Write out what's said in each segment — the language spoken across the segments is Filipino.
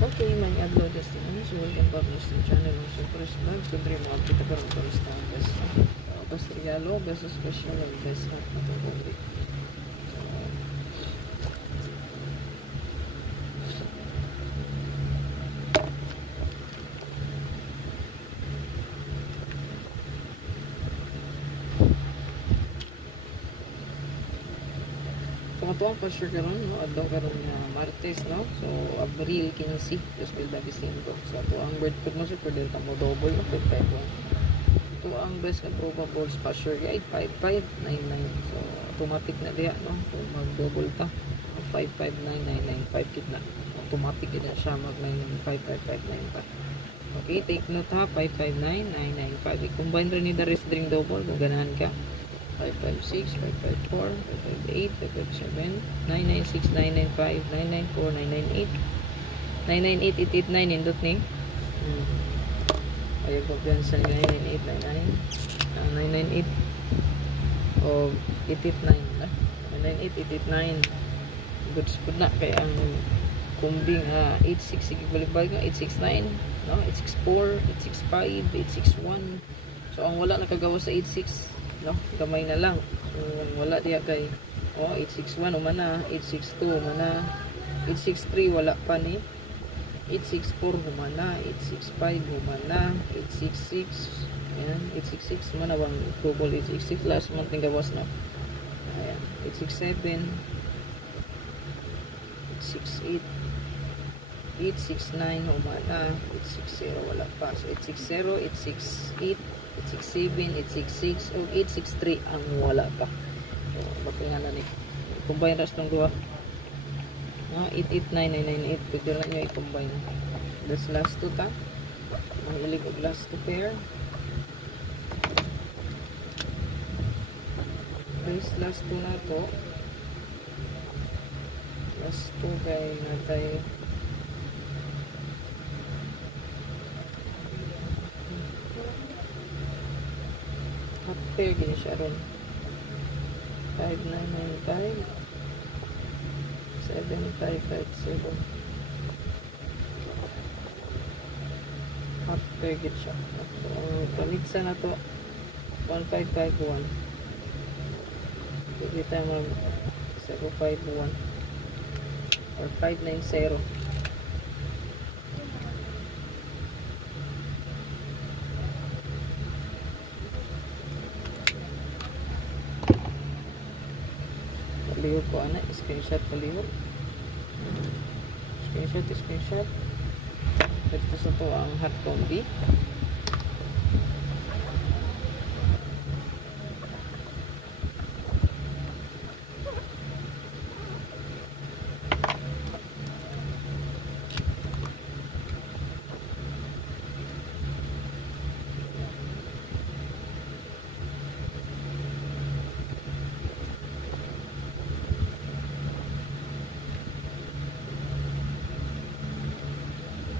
Okay, may adlaw destination. So, welcome back to the channel. So, first vlog, siyempre mga kita pa rin first time. Best regalo, best special, and best hat na ito. Ito ang pa-sure karon, no? Adlaw karon nga Martes, no? So, Abril 15, 2025. So, ito ang bird food mo sa pwede ka mo double, no? 551. Ito ang best and probables pa-sure guide, 5599. So, automatic na diya, no? So, mag-double ta. 559995 kit na. Automatic na siya mag-99555 pa. Okay, take note ha, 559995. I-combine rin ni the rest drink double kung ganahan ka. 556, 554, 558, 557, 996, 995, 994, 998, 998, 889, indot ni. Ayaw ko piyansa ni 998, 998, o 889, 998, 889, goods po na, kaya ang kumbing 86, sige balik-balik nga, 869, no? 864, 865, 861, so ang wala nakagawa sa 86, no, gamay na lang. Wala diya kay 861 umana, 862 umana, 863 wala pa ni, 864 umana, 865 umana, 866 ayan, 866 umana bang global 866 last month ng gawas na. Ayan, 867 868 869 umana, 860 wala pa, so 860, 868 867, 866, o 863 ang wala pa. So, bakit nga na ni combine ras ng duha. 889, 998, pwede na nyo i-combine. This last two ta. Mahilig og last two pair. This last two na to. Last two kay natay pair gini siya ron 5995 7557 half pair gini siya. So pamiksa na to 1551 pwede tayo mag 051 or 590. Palihog ko ana, screenshot palihog. Screenshot. Ito sa to ang hot combi.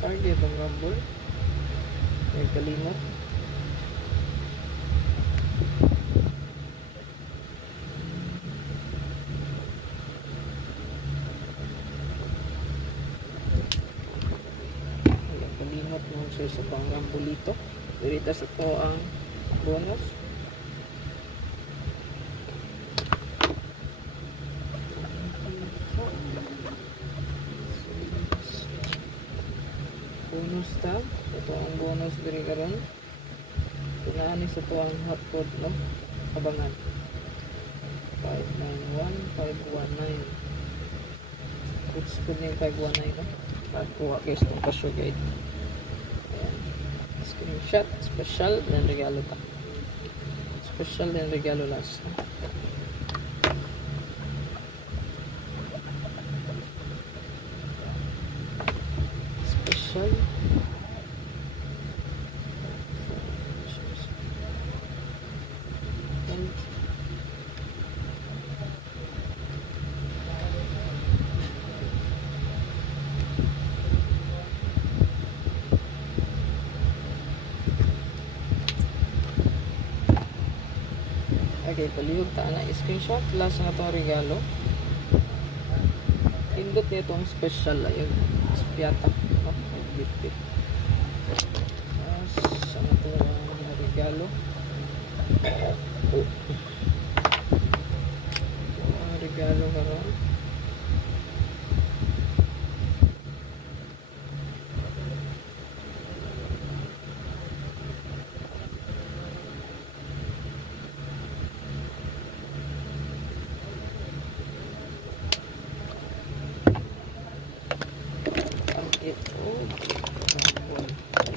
Target ang rumble. May kalimot. May kalimot mo sa pang rumble ito. Dirita sa to ang bonus. Bonus tab, ito ang bonus diri karon. Tunaan sa ito ang hot code, no? Abangan 591519 goods po niya 519, no? Pagkuha kayo sa itong pasyo guide. Ayan, screenshot, special dan regalo ta, special dan regalo last, no? Special okay, palihog ta na screenshot last na itong regalo. Pindot niya itong special ayun, piyata, no? bit-bit. Ano to ang regalo? Ang regalo karon.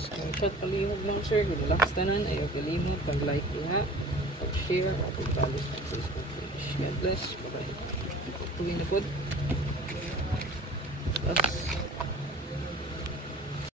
Screenshot palihog lang sir, good luck tanan, ayaw kalimot, pag-like niya, pag-share, pag-follow sa Facebook page. God bless, bye-bye. Tuwing na po. Plus,